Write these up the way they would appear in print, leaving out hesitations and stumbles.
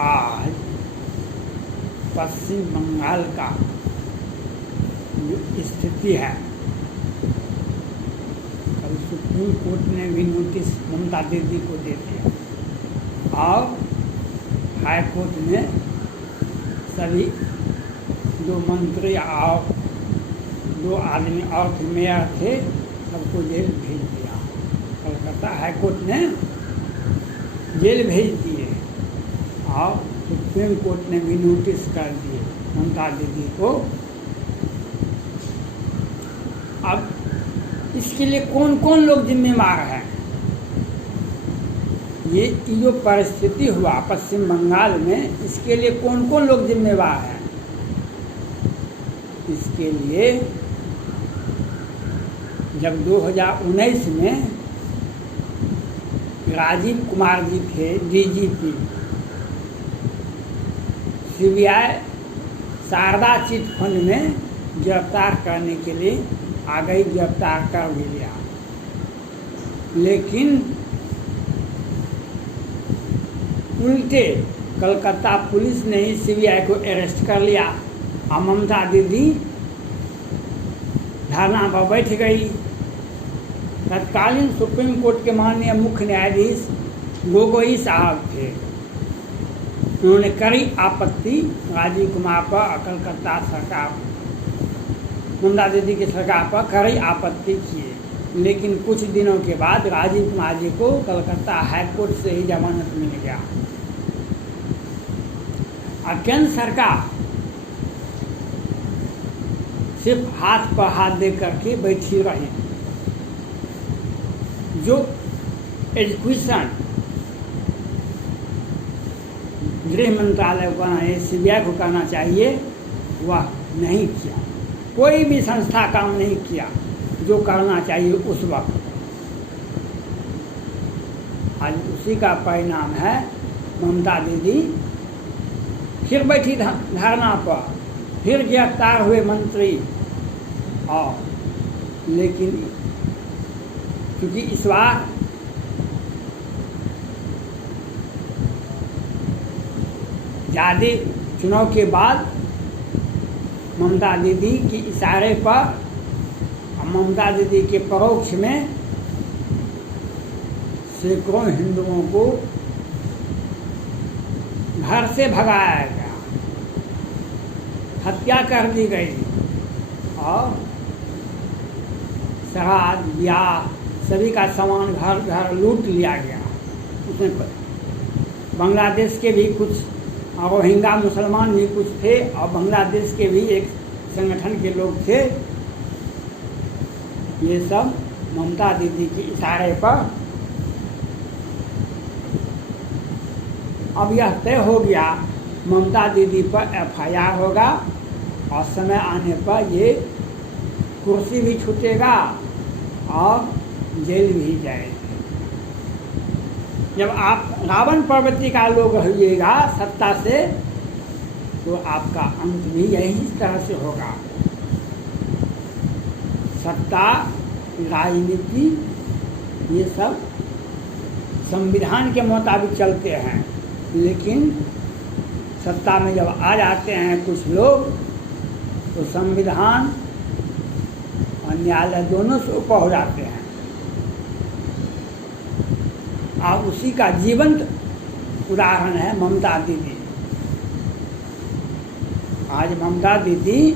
आज पश्चिम बंगाल का जो स्थिति है, कल सुप्रीम कोर्ट ने भी नोटिस ममता दीदी को दे दिया और हाई कोर्ट ने सभी जो मंत्री और 2 आदमी और मेयर थे सबको जेल भेज दिया। कलकत्ता हाई कोर्ट ने जेल भेज दिए और सुप्रीम कोर्ट ने भी नोटिस कर दिए ममता दीदी को। अब इसके लिए कौन कौन लोग जिम्मेदार हैं? ये जो परिस्थिति हुआ पश्चिम बंगाल में, इसके लिए कौन कौन लोग जिम्मेदार हैं? इसके लिए जब 2019 में राजीव कुमार जी थे DGP, CBI Sharda chit fund में गिरफ्तार करने के लिए आ गई, गिरफ्तार कर भी लिया, लेकिन उल्टे कलकत्ता पुलिस ने ही सीबीआई को अरेस्ट कर लिया और ममता दीदी धरना पर बैठ गई। तत्कालीन सुप्रीम कोर्ट के माननीय मुख्य न्यायाधीश गोगोई साहब थे, उन्होंने कड़ी आपत्ति राजीव कुमार पर, कलकत्ता सरकार, ममता दीदी की सरकार पर कड़ी आपत्ति किए, लेकिन कुछ दिनों के बाद राजीव कुमार जी को कलकत्ता हाई कोर्ट से ही जमानत मिल गया। और केंद्र सरकार सिर्फ हाथ पर हाथ दे करके बैठी रही। जो एजुकेशन गृह मंत्रालय को सीबीआई को करना चाहिए वह नहीं किया, कोई भी संस्था काम नहीं किया जो करना चाहिए उस वक्त। आज उसी का परिणाम है ममता दीदी फिर बैठी धरना पर, फिर गिरफ्तार हुए मंत्री, और लेकिन क्योंकि इस बार ज़्यादा चुनाव के बाद ममता दीदी के इशारे पर, ममता दीदी के परोक्ष में सैकड़ों हिंदुओं को घर से भगाया गया, हत्या कर दी गई और श्राद्ध ब्याह सभी का सामान घर घर लूट लिया गया। उसमें बांग्लादेश के भी कुछ रोहिंग्या मुसलमान भी कुछ थे और बांग्लादेश के भी एक संगठन के लोग थे। ये सब ममता दीदी के इशारे पर अब यह तय हो गया ममता दीदी पर एफआईआर होगा और समय आने पर ये कुर्सी भी छूटेगा और जेल भी जाएगी। जब आप रावण प्रवृत्ति का लोग रहिएगा सत्ता से तो आपका अंत भी यही तरह से होगा। सत्ता, राजनीति ये सब संविधान के मुताबिक चलते हैं, लेकिन सत्ता में जब आ जाते हैं कुछ लोग तो संविधान और न्यायालय दोनों से ऊपर हो जाते हैं। और उसी का जीवंत उदाहरण है ममता दीदी। आज ममता दीदी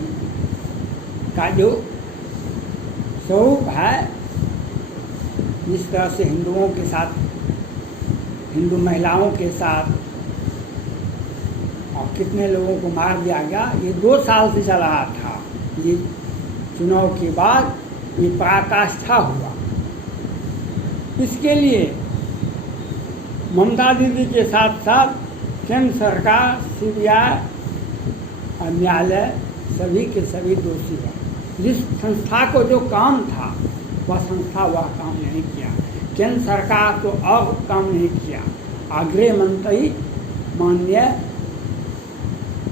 का जो स्वरूप है, जिस तरह से हिंदुओं के साथ, हिंदू महिलाओं के साथ और कितने लोगों को मार दिया गया, ये 2 साल से चल रहा था। ये चुनाव के बाद ये पराकाष्ठा हुआ। इसके लिए ममता दीदी के साथ साथ केंद्र सरकार, सीबीआई और न्यायालय सभी के सभी दोषी हैं। जिस संस्था को जो काम था वह संस्था वह काम नहीं किया, केंद्र सरकार तो और काम नहीं किया, गृह मंत्री माननीय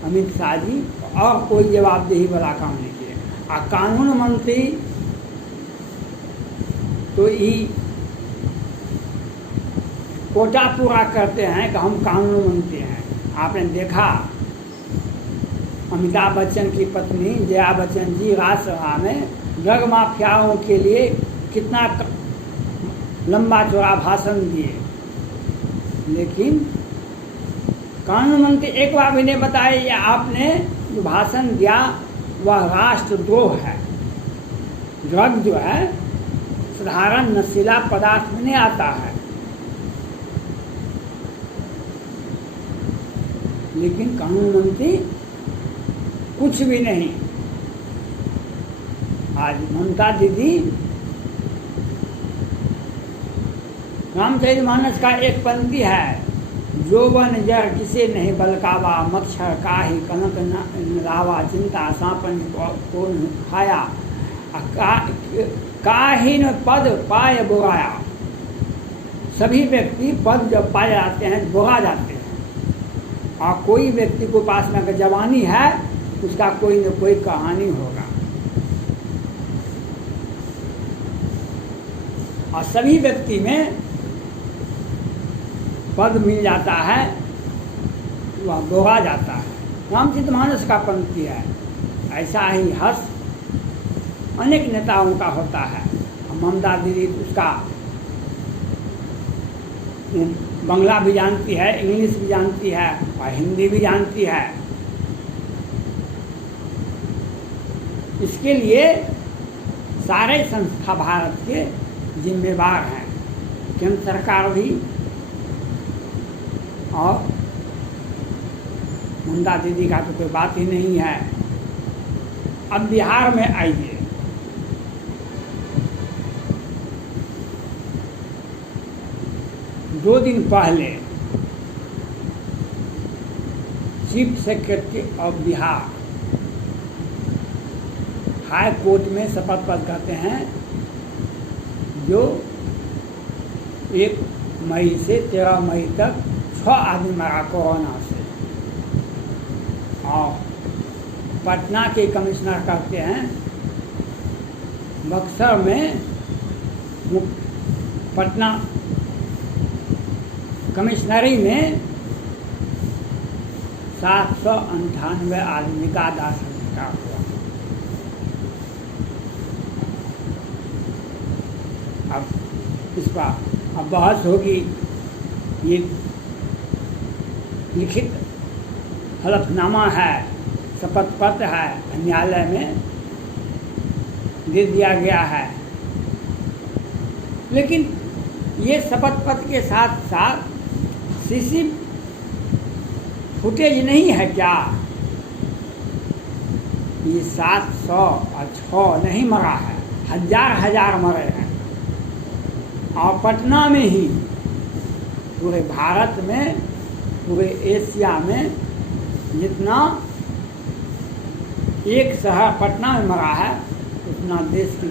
अमित शाह जी और कोई जवाबदेही वाला काम नहीं किया। कानून मंत्री तो ही कोटा पूरा करते हैं कि हम कानून मंत्री हैं, आपने देखा अमिताभ बच्चन की पत्नी जया बच्चन जी राज्यसभा में ड्रग माफियाओं के लिए कितना लंबा चौड़ा भाषण दिए, लेकिन कानून मंत्री एक बार भी नहीं बताए कि आपने जो भाषण दिया वह राष्ट्रद्रोह है। ड्रग जो है साधारण नशीला पदार्थ में नहीं आता है, लेकिन कानून मंत्री कुछ भी नहीं। आज ममता दीदी रामचरितमानस का एक पंक्ति है, जोवन जर किसे नहीं बलकावा, मच्छर काहि कनक लावा, चिंता सांपन को खाया, काहिन पद पाए बुराया। सभी व्यक्ति पद जब पाए जाते हैं बुरा जाते हैं, और कोई व्यक्ति को पास में अगर जवानी है उसका कोई न कोई कहानी होगा, और सभी व्यक्ति में पद मिल जाता है वह बोगा जाता है। रामचरितमानस का पंक्ति है। ऐसा ही हर्ष अनेक नेताओं का होता है। ममता दीदी उसका बंगला भी जानती है, इंग्लिश भी जानती है और हिंदी भी जानती है। इसके लिए सारे संस्था भारत के जिम्मेवार हैं, केंद्र सरकार भी और ममता दीदी का तो कोई बात ही नहीं है। अब बिहार में आइए, दो दिन पहले chief secretary of Bihar high court में शपथ पत्र करते हैं, जो 1 मई से 13 मई तक 6 आदमी मरा कोरोना से। और पटना के कमिश्नर कहते हैं बक्सर में पटना कमिश्नरी में 798 आदमी का दाह संस्कार हुआ। अब इस पर अब बहस होगी। ये लिखित हलफनामा है, शपथ पत्र है, न्यायालय में दे दिया गया है, लेकिन ये शपथ पत्र के साथ साथ सीसी फुटेज नहीं है क्या? ये 706 नहीं मरा है, हजार मरे हैं। और पटना में ही पूरे भारत में, पूरे एशिया में जितना एक शहर पटना में मरा है उतना देश के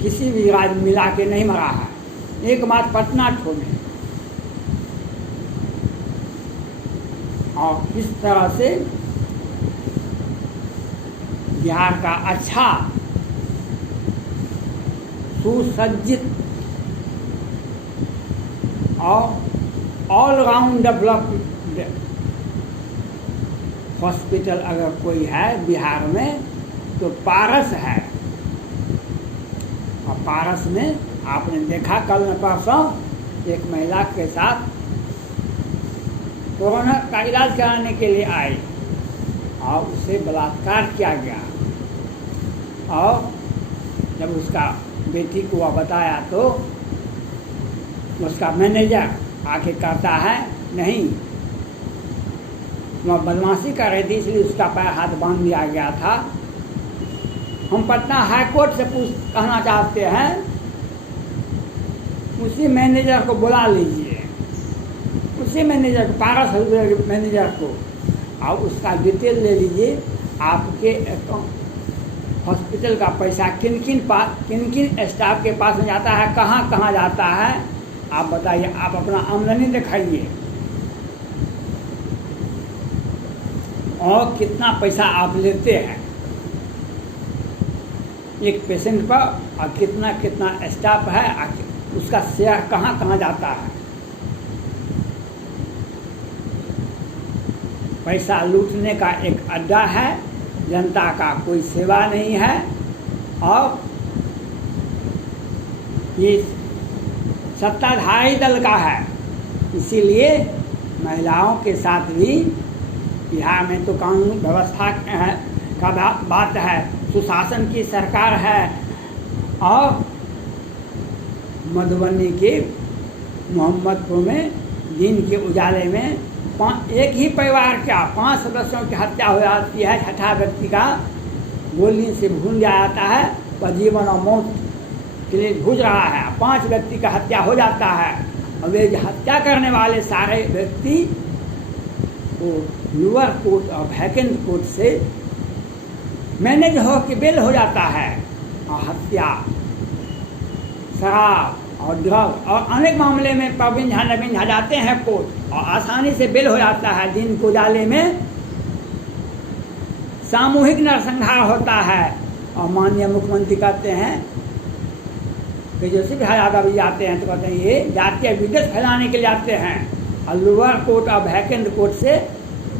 किसी भी राज्य मिला के नहीं मरा है, एकमात्र पटना में। और इस तरह से बिहार का अच्छा सुसज्जित और ऑलराउंड डेवलप्ड हॉस्पिटल अगर कोई है बिहार में तो पारस है। और पारस में आपने देखा कल में परसों एक महिला के साथ कोरोना का इलाज कराने के लिए आई और उसे बलात्कार किया गया। और जब उसका बेटी को वह बताया तो उसका मैनेजर आके कहता है नहीं, वह बदमाशी कर रही थी इसलिए उसका पैर हाथ बांध दिया गया था। हम पटना हाई कोर्ट से कहना चाहते हैं उसी मैनेजर को बुला लीजिए, उसी मैनेजर को, पारस मैनेजर को, और उसका डिटेल ले लीजिए। आपके हॉस्पिटल का पैसा किन किन स्टाफ के पास में जाता है, कहाँ कहाँ जाता है, आप बताइए। आप अपना आमदनी दिखाइए और कितना पैसा आप लेते हैं एक पेशेंट पर, और कितना कितना स्टाफ है, उसका शेयर कहाँ कहाँ जाता है। पैसा लूटने का एक अड्डा है, जनता का कोई सेवा नहीं है। और ये सत्ताधारी दल का है, इसीलिए महिलाओं के साथ भी बिहार में तो कानून व्यवस्था का बात है, सुशासन की सरकार है। और मधुबनी के मोहम्मदपुर में दिन के उजाले में एक ही परिवार का 5 सदस्यों की हत्या हो जाती है। छठा व्यक्ति का गोली से भून जाता है, वह जीवन और मौत के लिए जूझ रहा है। 5 व्यक्ति का हत्या हो जाता है और वे हत्या करने वाले सारे व्यक्ति वो लोअर कोर्ट और वैकेंट कोर्ट से मैनेज हो के बेल हो जाता है। और हत्या, शराब और ड्रग और अनेक मामले में प्रवीण झा नवीन झा जाते हैं कोर्ट और आसानी से बेल हो जाता है। दिन को उजाले में सामूहिक नरसंहार होता है और माननीय मुख्यमंत्री कहते हैं कि जो सिद्ध यादव जी आते हैं तो कहते हैं ये जातीय विद्वेष फैलाने के लिए आते हैं। और लोअर कोर्ट और वैकेंट कोर्ट से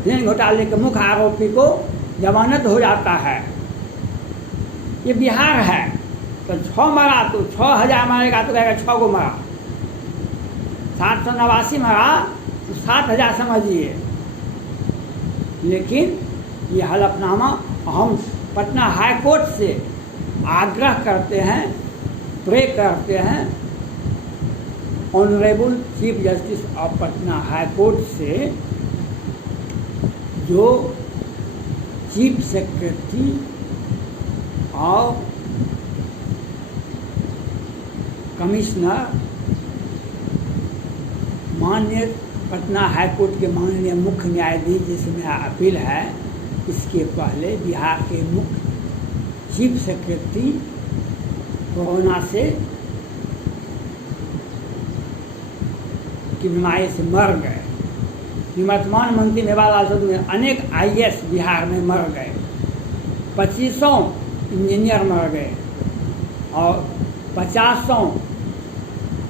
ऋण घोटाले के मुख्य आरोपी को जमानत हो जाता है। ये बिहार है, तो 6 मरा तो 6000 मारेगा तो कहेगा 6 को मरा, 789 मरा तो 7000 समझिए। लेकिन ये हलफनामा हम पटना हाई कोर्ट से आग्रह करते हैं, प्रे करते हैं honourable chief justice of Patna high court से, जो चीफ सेक्रेटरी और कमिश्नर माननीय पटना हाई कोर्ट के माननीय मुख्य न्यायाधीश जिसमें अपील है, इसके पहले बिहार के मुख्य चीफ सेक्रेटरी कोरोना से की बीमारी से मर गए। निवर्तमान मंत्री मेवालाल चौधरी में अनेक IAS बिहार में मर गए, 2500 इंजीनियर मर गए और 50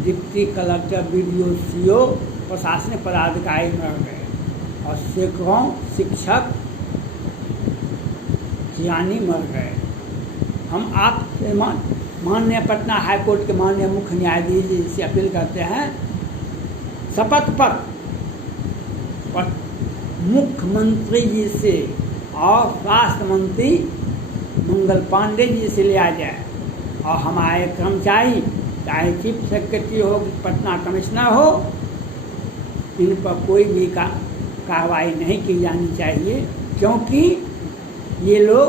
डिप्टी कलेक्टर BDO CO प्रशासनिक पदाधिकारी मर गए और सैकड़ों शिक्षक यानी मर गए। हम आपसे माननीय पटना हाई कोर्ट के माननीय मुख्य न्यायाधीश जी से अपील करते हैं, शपथ पत्र मुख्यमंत्री जी से और स्वास्थ्य मंत्री मंगल पांडे जी से लिया जाए और हमारे कर्मचारी चाहे चीफ सेक्रेटरी हो, पटना कमिश्नर हो, इन पर कोई भी कार्रवाई नहीं की जानी चाहिए। क्योंकि ये लोग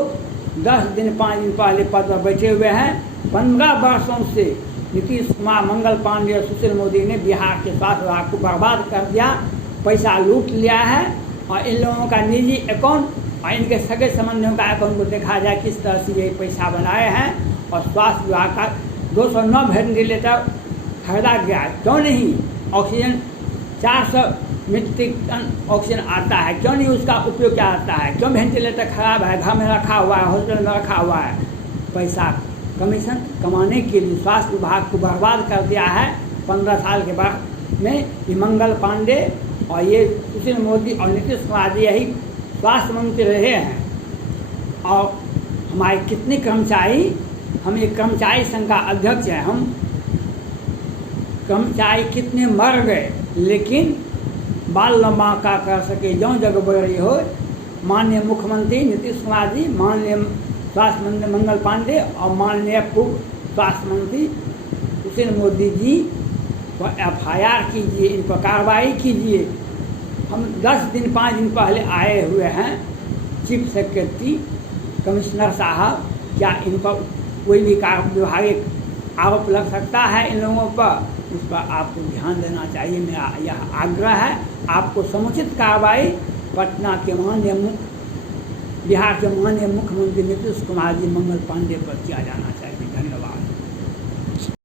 10 दिन 5 दिन पहले पद पर बैठे हुए हैं। 15 वर्षों से नीतीश कुमार, मंगल पांडे और सुशील मोदी ने बिहार के स्वास्थ्य विभाग को बर्बाद कर दिया, पैसा लूट लिया है। और इन लोगों का निजी अकाउंट और इनके सगे संबंधियों का अकाउंट को देखा जाए किस तरह से ये पैसा बनाए हैं। और स्वास्थ्य विभाग का 209 वेंटिलेटर खरीदा गया, क्यों नहीं? ऑक्सीजन 400 मीट्रिक टन ऑक्सीजन आता है, क्यों नहीं उसका उपयोग किया जाता है? क्यों वेंटिलेटर खराब है, घर में रखा हुआ है, हॉस्पिटल में रखा हुआ है? पैसा कमीशन कमाने के लिए स्वास्थ्य विभाग को बर्बाद कर दिया है। 15 साल के बाद में ये मंगल पांडे और ये सुशील मोदी और नीतीश कुमार जी यही स्वास्थ्य मंत्री रहे हैं। और हमारे कितने कर्मचारी, हम एक कर्मचारी संघ का अध्यक्ष हैं, हम कर्मचारी कितने मर गए लेकिन बाल लंबा का कर सके जो जगह बढ़ रही हो। माननीय मुख्यमंत्री नीतीश कुमार जी, माननीय स्वास्थ्य मंत्री मंगल पांडे और माननीय पूर्व स्वास्थ्य मंत्री सुशील मोदी जी पर FIR कीजिए, इन पर कार्रवाई कीजिए। हम 10 दिन 5 दिन पहले आए हुए हैं चीफ सेक्रेटरी कमिश्नर साहब, क्या इन पर कोई भी विभागीय आरोप लग सकता है इन लोगों पर? उस पर आपको ध्यान देना चाहिए। मेरा यह आग्रह है, आपको समुचित कार्रवाई पटना के बिहार के माननीय मुख्यमंत्री नीतीश कुमार जी मंगल पांडे पर किया जाना चाहिए।